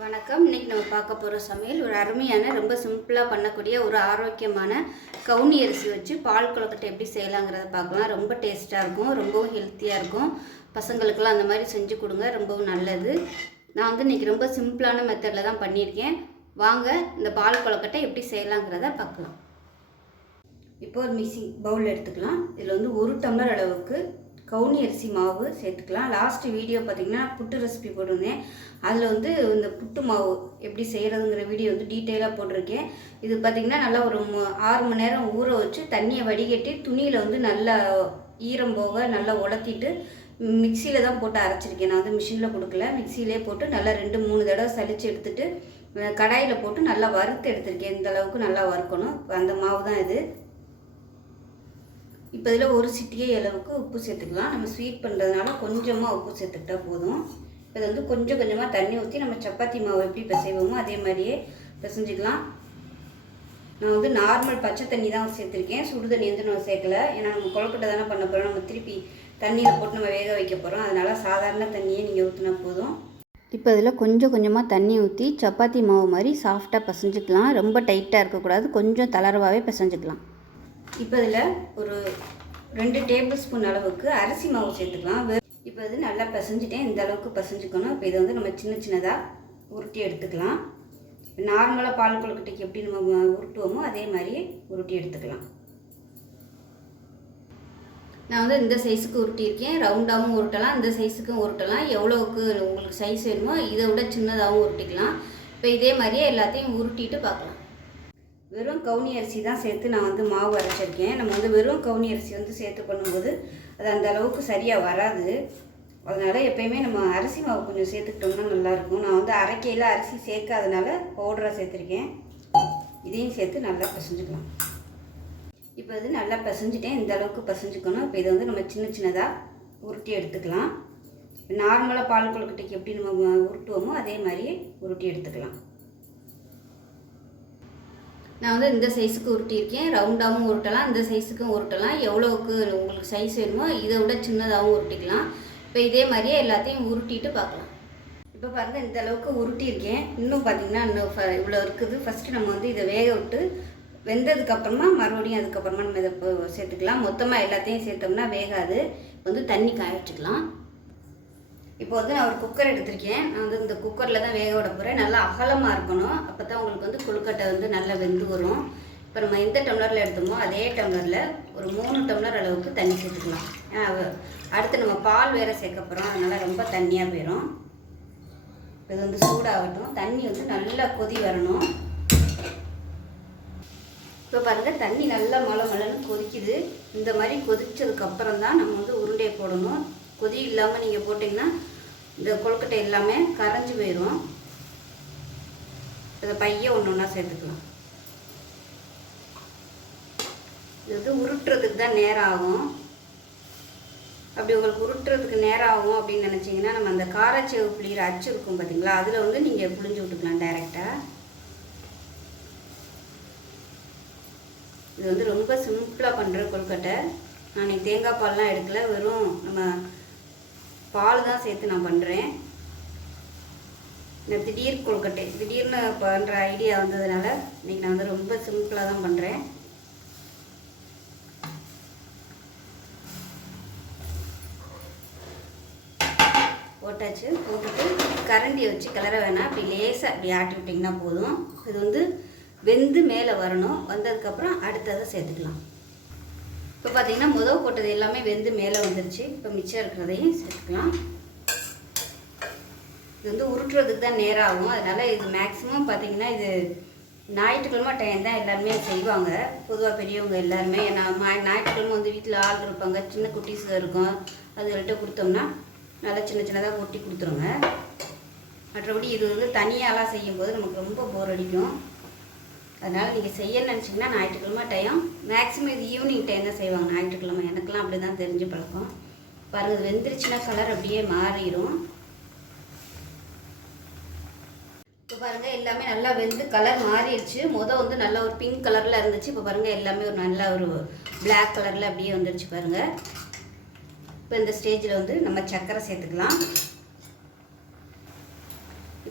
வணக்கம். இன்றைக்கி நம்ம பார்க்க போகிற சமையல் ஒரு அருமையான ரொம்ப சிம்பிளாக பண்ணக்கூடிய ஒரு ஆரோக்கியமான கவுனி அரிசி வச்சு பால் கொழுக்கட்டை எப்படி செய்யலாங்கிறத பார்க்கலாம். ரொம்ப டேஸ்ட்டாக இருக்கும், ரொம்பவும் ஹெல்த்தியாக இருக்கும். பசங்களுக்கெல்லாம் அந்த மாதிரி செஞ்சு கொடுங்க, ரொம்பவும் நல்லது. நான் வந்து இன்றைக்கி ரொம்ப சிம்பிளான மெத்தடில் தான் பண்ணியிருக்கேன். வாங்க இந்த பால் கொழுக்கட்டை எப்படி செய்யலாங்கிறத பார்க்கலாம். இப்போ ஒரு மிக்ஸிங் பவுல் எடுத்துக்கலாம். இதில் வந்து 1 டம்ளர் அளவுக்கு கவுனி அரிசி மாவு சேர்த்துக்கலாம். லாஸ்ட் வீடியோ பார்த்திங்கன்னா புட்டு ரெசிபி போட்டிருந்தேன். அதில் வந்து இந்த புட்டு மாவு எப்படி செய்கிறதுங்கிற வீடியோ வந்து டீட்டெயிலாக போட்டிருக்கேன். இது பார்த்திங்கன்னா நல்லா ஒரு 6 மணி நேரம் ஊற வச்சு தண்ணியை வடிகட்டி துணியில் வந்து நல்லா ஈரம் போக நல்லா உலர்த்திட்டு மிக்சியில் தான் போட்டு அரைச்சிருக்கேன். நான் வந்து மிஷினில் கொடுக்கல, மிக்சியிலே போட்டு நல்லா 2-3 தடவை சலித்து எடுத்துகிட்டு கடாயில் போட்டு நல்லா வறுத்து எடுத்திருக்கேன். இந்த அளவுக்கு நல்லா வறுக்கணும். அந்த மாவு தான் இது. இப்போ இதில் ஒரு சிட்டிகை அளவுக்கு உப்பு சேர்த்துக்கலாம். நம்ம ஸ்வீட் பண்ணுறதுனால கொஞ்சமாக உப்பு சேர்த்துக்கிட்டா போதும். இப்போ இதை வந்து கொஞ்சம் கொஞ்சமாக தண்ணி ஊற்றி நம்ம சப்பாத்தி மாவு எப்படி பிசைவோமோ அதே மாதிரியே பிசைஞ்சிக்கலாம். நான் வந்து நார்மல் பச்சை தண்ணி தான் சேர்த்துருக்கேன், சுடு தண்ணி வந்து நம்ம சேர்க்கல. ஏன்னா நம்ம கொழுக்கட்டை தானே பண்ண போகிறோம், நம்ம திருப்பி தண்ணியில் போட்டு நம்ம வேக வைக்க போகிறோம். அதனால் சாதாரண தண்ணியே நீங்கள் ஊற்றினா போதும். இப்போ இதில் கொஞ்சம் கொஞ்சமாக தண்ணி ஊற்றி சப்பாத்தி மாவு மாதிரி சாஃப்டாக பிசைஞ்சிக்கலாம். ரொம்ப டைட்டாக இருக்கக்கூடாது, கொஞ்சம் தளர்வாகவே பிசைஞ்சிக்கலாம். இப்போ இதில் ஒரு 2 டேபிள் ஸ்பூன் அளவுக்கு அரிசி மாவு சேர்த்துக்கலாம். இப்போ இது நல்லா பிசைஞ்சிட்டேன், இந்த அளவுக்கு பிசைஞ்சிக்கணும். இப்போ இதை வந்து நம்ம சின்ன சின்னதாக உருட்டி எடுத்துக்கலாம். நார்மலாக பால் கொழுக்கட்டைக்கு எப்படி நம்ம உருட்டுவோமோ அதே மாதிரி உருட்டி எடுத்துக்கலாம். நான் வந்து இந்த சைஸுக்கு உருட்டியிருக்கேன். ரவுண்டாகவும் உருட்டலாம், இந்த சைஸுக்கும் உருட்டலாம். எவ்வளோவுக்கு உங்களுக்கு சைஸ் வேணுமோ இதை விட சின்னதாகவும் உருட்டிக்கலாம். இப்போ இதே மாதிரியே எல்லாத்தையும் உருட்டிட்டு பார்க்கலாம். வெறும் கவுனி அரிசி தான் சேர்த்து நான் வந்து மாவு அரைச்சிருக்கேன். நம்ம வந்து வெறும் கவுனி அரிசி வந்து சேர்த்து பண்ணும்போது அது அந்த அளவுக்கு சரியாக வராது. அதனால் எப்போயுமே நம்ம அரிசி மாவு கொஞ்சம் சேர்த்துக்கிட்டோம்னா நல்லாயிருக்கும். நான் வந்து அரைக்கையில் அரிசி சேர்க்காதனால பவுடராக சேர்த்துருக்கேன். இதையும் சேர்த்து நல்லா பிசைஞ்சுக்கலாம். இப்போ இது நல்லா பிசைஞ்சிட்டேன், இந்த அளவுக்கு பிசைஞ்சுக்கணும். இப்போ இதை வந்து நம்ம சின்ன சின்னதாக உருட்டி எடுத்துக்கலாம். நார்மலாக பால் கொழுக்கட்டைக்கு எப்படி நம்ம உருட்டுவோமோ அதே மாதிரியே உருட்டி எடுத்துக்கலாம். நான் வந்து இந்த சைஸுக்கு உருட்டியிருக்கேன். ரவுண்டாகவும் உருட்டலாம், இந்த சைஸுக்கும் உருட்டலாம். எவ்வளோவுக்கு உங்களுக்கு சைஸ் வேணுமோ இதை விட சின்னதாகவும் உருட்டிக்கலாம். இப்போ இதே மாதிரியே எல்லாத்தையும் உருட்டிட்டு பார்க்கலாம். இப்போ பாருங்கள், இந்த அளவுக்கு உருட்டியிருக்கேன். இன்னும் பார்த்திங்கன்னா இன்னும் இவ்வளோ இருக்குது. ஃபஸ்ட்டு நம்ம வந்து இதை வேக விட்டு வெந்ததுக்கப்புறமா மறுபடியும் அதுக்கப்புறமா நம்ம இதை சேர்த்துக்கலாம். மொத்தமாக எல்லாத்தையும் சேர்த்தோம்னா வேகாது. வந்து தண்ணி காய வச்சுக்கலாம். இப்போ வந்து நான் ஒரு குக்கர் எடுத்திருக்கேன். நான் வந்து இந்த குக்கரில் தான் வேக விட போகிறேன். நல்லா அகலமாக இருக்கணும், அப்போ தான் உங்களுக்கு வந்து கொழுக்கட்டை வந்து நல்லா வெந்து வரும். இப்போ நம்ம எந்த டம்ளரில் எடுத்தோமோ அதே டம்ளரில் ஒரு 3 டம்ளர் அளவுக்கு தண்ணி சேர்த்துக்கலாம். அடுத்து நம்ம பால் வேறு சேர்க்க போகிறோம், அதனால் ரொம்ப தண்ணியாக போயிடும். இது வந்து சூடாகட்டும். தண்ணி வந்து நல்லா கொதி வரணும். இப்போ பாருங்கள், தண்ணி நல்லா மொளன்னு கொதிக்குது. இந்த மாதிரி கொதிச்சதுக்கப்புறம் தான் நம்ம வந்து உருண்டையை போடணும். கொதி இல்லாமல் நீங்கள் போட்டிங்கன்னா இந்த கொழுக்கட்டை எல்லாமே கரைஞ்சி போயிடும். இதை பைய ஒன்றா சேர்த்துக்கலாம். இது வந்து உருட்டுறதுக்கு தான் நேரம் ஆகும். அப்படி உங்களுக்கு உருட்டுறதுக்கு நேரம் ஆகும் அப்படின்னு நினச்சிங்கன்னா நம்ம அந்த காரச்சேவு புளிகிற அச்சு இருக்கும் பார்த்தீங்களா, அதில் வந்து நீங்கள் புளிஞ்சு விட்டுக்கலாம் டைரெக்டாக. இது வந்து ரொம்ப சிம்பிளாக பண்ணுற கொழுக்கட்டை. நான் தேங்காய் பால்லாம் எடுக்கல, வெறும் நம்ம பால் தான் சேர்த்து நான் பண்ணுறேன். இந்த திடீர் கொழுக்கட்டை திடீர்னு பண்ணுற ஐடியா வந்ததுனால இன்றைக்கி நான் வந்து ரொம்ப சிம்பிளாக தான் பண்ணுறேன். போட்டாச்சு. போட்டுட்டு கரண்டியை வச்சு கிளற வேணாம், அப்படி லேசாக அப்படி ஆட்டி விட்டிங்கன்னா போதும். இது வந்து வெந்து மேலே வரணும். வந்ததுக்கப்புறம் அடுத்ததை சேர்த்துக்கலாம். இப்போ பார்த்திங்கன்னா முதல் போட்டது எல்லாமே வெந்து மேலே வந்துருச்சு. இப்போ மிச்சம் இருக்கிறதையும் சேர்த்துக்கலாம். இது வந்து உருட்டுறதுக்கு தான் நேரம் ஆகும். அதனால் இது மேக்ஸிமம் பார்த்திங்கன்னா இது ஞாயிற்றுக்கிழமை டைம் தான் எல்லாருமே செய்வாங்க. பொதுவாக பெரியவங்க எல்லாருமே. ஏன்னா ஞாயிற்றுக்கிழமை வந்து வீட்டில் ஆள் இருப்பாங்க, சின்ன குட்டீஸுங்க இருக்கும். அதுகள்கிட்ட கொடுத்தோம்னா நல்லா சின்ன சின்னதாக கொட்டி கொடுத்துருங்க. மற்றபடி இது வந்து தனியாலாம் செய்யும்போது நமக்கு ரொம்ப போர் அடிக்கும். அதனால் நீங்கள் செய்ய நினச்சிங்கன்னா ஞாயிற்றுக்கிழமை டைம், மேக்ஸிமம் இது ஈவினிங் டைம் தான் செய்வாங்க ஞாயிற்றுக்கிழமை. எனக்கெல்லாம் அப்படி தான் தெரிஞ்சு பழக்கம். பாருங்கள், வெந்துருச்சுன்னா கலர் அப்படியே மாறிடும். இப்போ பாருங்கள், எல்லாமே நல்லா வெந்து கலர் மாறிடுச்சு. வந்து நல்லா ஒரு பிங்க் கலரில் இருந்துச்சு. இப்போ பாருங்கள், எல்லாமே ஒரு நல்ல ஒரு பிளாக் கலரில் அப்படியே வந்துருச்சு பாருங்கள். இப்போ இந்த ஸ்டேஜில் வந்து நம்ம சர்க்கரை சேர்த்துக்கலாம்.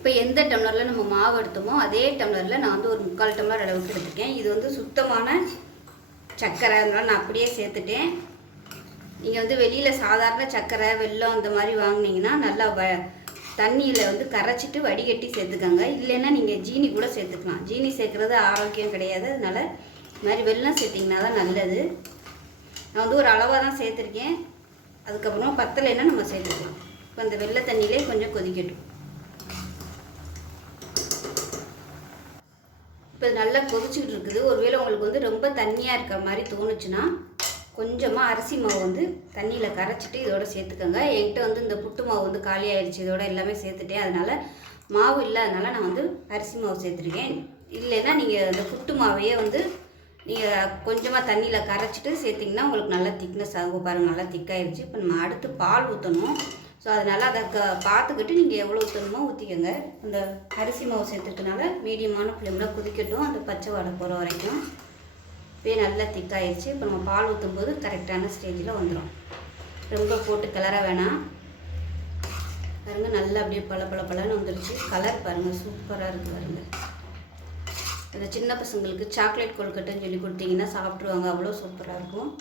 இப்போ எந்த டம்ளரில் நம்ம மாவு எடுத்தோமோ அதே டம்ளரில் நான் வந்து ஒரு 3/4 டம்ளர் அளவுக்கு எடுத்துருக்கேன். இது வந்து சுத்தமான சர்க்கரை, அதனால நான் அப்படியே சேர்த்துட்டேன். நீங்கள் வந்து வெளியில் சாதாரண சர்க்கரை, வெல்லம் இந்த மாதிரி வாங்கினீங்கன்னா நல்லா தண்ணியில் வந்து கரைச்சிட்டு வடிகட்டி சேர்த்துக்கோங்க. இல்லைன்னா நீங்கள் ஜீனி கூட சேர்த்துக்கலாம். ஜீனி சேர்க்குறது ஆரோக்கியம் கிடையாது. அதனால் இது மாதிரி வெல்லம் சேர்த்திங்கன்னா தான் நல்லது. நான் வந்து ஒரு அளவாக தான் சேர்த்துருக்கேன். அதுக்கப்புறமா பத்தலைன்னா நம்ம சேர்த்துக்கலாம். இப்போ அந்த வெள்ளை தண்ணியிலே கொஞ்சம் கொதிக்கட்டும். இப்போ நல்லா கொதிச்சுக்கிட்டு இருக்குது. ஒருவேளை உங்களுக்கு வந்து ரொம்ப தண்ணியாக இருக்கிற மாதிரி தோணுச்சுன்னா கொஞ்சமாக அரிசி மாவு வந்து தண்ணியில் கரைச்சிட்டு இதோட சேர்த்துக்கோங்க. என்கிட்ட வந்து இந்த புட்டு மாவு வந்து காலி ஆகிடுச்சு. இதோட எல்லாமே சேர்த்துட்டேன். அதனால் மாவு இல்லாதனால நான் வந்து அரிசி மாவு சேர்த்துருக்கேன். இல்லைன்னா நீங்கள் அந்த புட்டு மாவையே வந்து நீங்கள் கொஞ்சமாக தண்ணியில் கரைச்சிட்டு சேர்த்திங்கன்னா உங்களுக்கு நல்லா திக்னஸ் ஆகும். பாருங்கள், நல்லா திக்காயிடுச்சு. இப்போ நம்ம அடுத்து பால் ஊற்றணும். ஸோ அதனால் அதை பார்த்துக்கிட்டு நீங்கள் எவ்வளோ ஊற்றணுமோ ஊற்றிக்கோங்க. அந்த அரிசி மாவு சேர்த்துக்கனால மீடியமான ஃப்ளேமில் கொதிக்கட்டும், அந்த பச்சை வாடை போகிற வரைக்கும். இப்போயே நல்லா திக்காயிடுச்சு. இப்போ நம்ம பால் ஊற்றும் போது கரெக்டான ஸ்டேஜில் வந்துடும். ரொம்ப போட்டு கிளற வேணாம். பாருங்கள், நல்லா அப்படியே பளபளன்னு வந்துடுச்சு. கலர் பாருங்கள், சூப்பராக இருக்குது. பாருங்கள், இந்த சின்ன பசங்களுக்கு சாக்லேட் கொழுக்கட்டைன்னு சொல்லி கொடுத்தீங்கன்னா சாப்பிட்ருவாங்க. அவ்வளோ சூப்பராக இருக்கும்.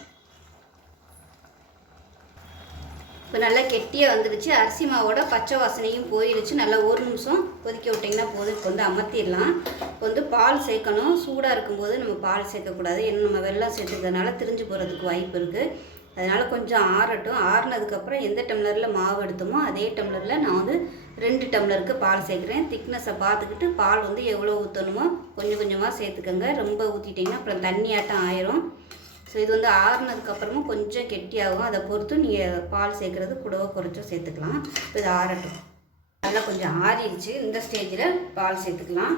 இப்போ நல்லா கெட்டியாக வந்துடுச்சு. அரிசி மாவோட பச்சை வாசனையும் போயிடுச்சு. நல்லா 1 நிமிஷம் கொதிக்க விட்டிங்கன்னா போதும். இப்போ வந்து அமர்த்திடலாம். இப்போ வந்து பால் சேர்க்கணும். சூடாக இருக்கும்போது நம்ம பால் சேர்க்கக்கூடாது. ஏன்னா நம்ம வெல்லம் சேர்த்துக்கிறதுனால திரிஞ்சு போகிறதுக்கு வாய்ப்பு இருக்குது. அதனால் கொஞ்சம் ஆறட்டும். ஆறுனதுக்கப்புறம் எந்த டம்ளரில் மாவு எடுத்தோமோ அதே டம்ளரில் நான் வந்து 2 டம்ளருக்கு பால் சேர்க்குறேன். திக்னஸை பார்த்துக்கிட்டு பால் வந்து எவ்வளோ ஊற்றணுமோ கொஞ்சம் கொஞ்சமாக சேர்த்துக்கோங்க. ரொம்ப ஊற்றிட்டிங்கன்னா அப்புறம் தண்ணியாட்டம் ஆயிரும். ஸோ இது வந்து ஆறுனதுக்கப்புறமும் கொஞ்சம் கெட்டியாகும். அதை பொறுத்து நீங்கள் பால் சேர்க்குறது கூடவோ குறைச்சோ சேர்த்துக்கலாம். இப்போ இது ஆறட்டும். நல்லா கொஞ்சம் ஆறிடுச்சு. இந்த ஸ்டேஜில் பால் சேர்த்துக்கலாம்.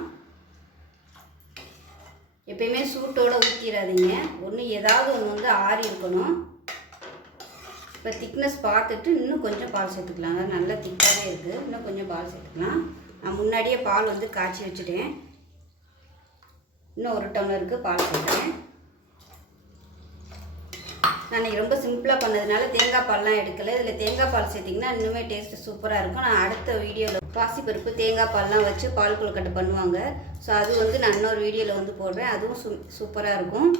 எப்பயுமே சூட்டோடு ஊற்றிடாதீங்க. ஒன்று ஏதாவது ஒன்று வந்து ஆறி இருக்கணும். இப்போ திக்னஸ் பார்த்துட்டு இன்னும் கொஞ்சம் பால் சேர்த்துக்கலாம். நல்லா திக்காகவே இருக்குது. இன்னும் கொஞ்சம் பால் சேர்த்துக்கலாம். நான் முன்னாடியே பால் வந்து காய்ச்சி வச்சுட்டேன். இன்னும் 1 டம்ளருக்கு பால் சேர்க்குறேன். நான் ரொம்ப சிம்பிளாக பண்ணதுனால தேங்காய் பால்லாம் எடுக்கலை. இதில் தேங்காய் பால் சேர்த்திங்கன்னா இன்னுமே டேஸ்ட்டு சூப்பராக இருக்கும். நான் அடுத்த வீடியோவில் பாசிப்பருப்பு தேங்காய் பால்லாம் வச்சு பால் கொழுக்கட்டை பண்ணுவாங்க. ஸோ அது வந்து நான் இன்னொரு வீடியோவில் வந்து போடுறேன். அதுவும் சூப்பராக இருக்கும்.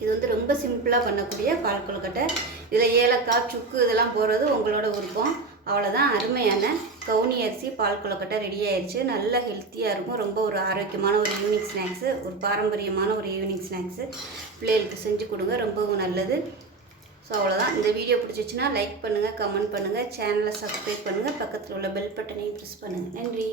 இது வந்து ரொம்ப சிம்பிளாக பண்ணக்கூடிய பால் கொழுக்கட்டை. இதில் ஏலக்காய், சுக்கு இதெல்லாம் போடுறது உங்களோட விருப்பம். அவ்வளோதான். அருமையான கவுனி அரிசி பால் கொழுக்கட்டை ரெடி ஆயிடுச்சு. நல்ல ஹெல்த்தியாக இருக்கும். ரொம்ப ஒரு ஆரோக்கியமான ஒரு ஈவினிங் ஸ்நாக்ஸு, ஒரு பாரம்பரியமான ஒரு ஈவினிங் ஸ்நாக்ஸு. பிள்ளைகளுக்கு செஞ்சு கொடுங்க, ரொம்பவும் நல்லது. ஸோ அவ்வளோதான். இந்த வீடியோ பிடிச்சிச்சின்னா லைக் பண்ணுங்கள், கமெண்ட் பண்ணுங்கள், சேனலை சப்ஸ்கிரைப் பண்ணுங்கள், பக்கத்தில் உள்ள பெல் பட்டனையும் ப்ரெஸ் பண்ணுங்கள். நன்றி.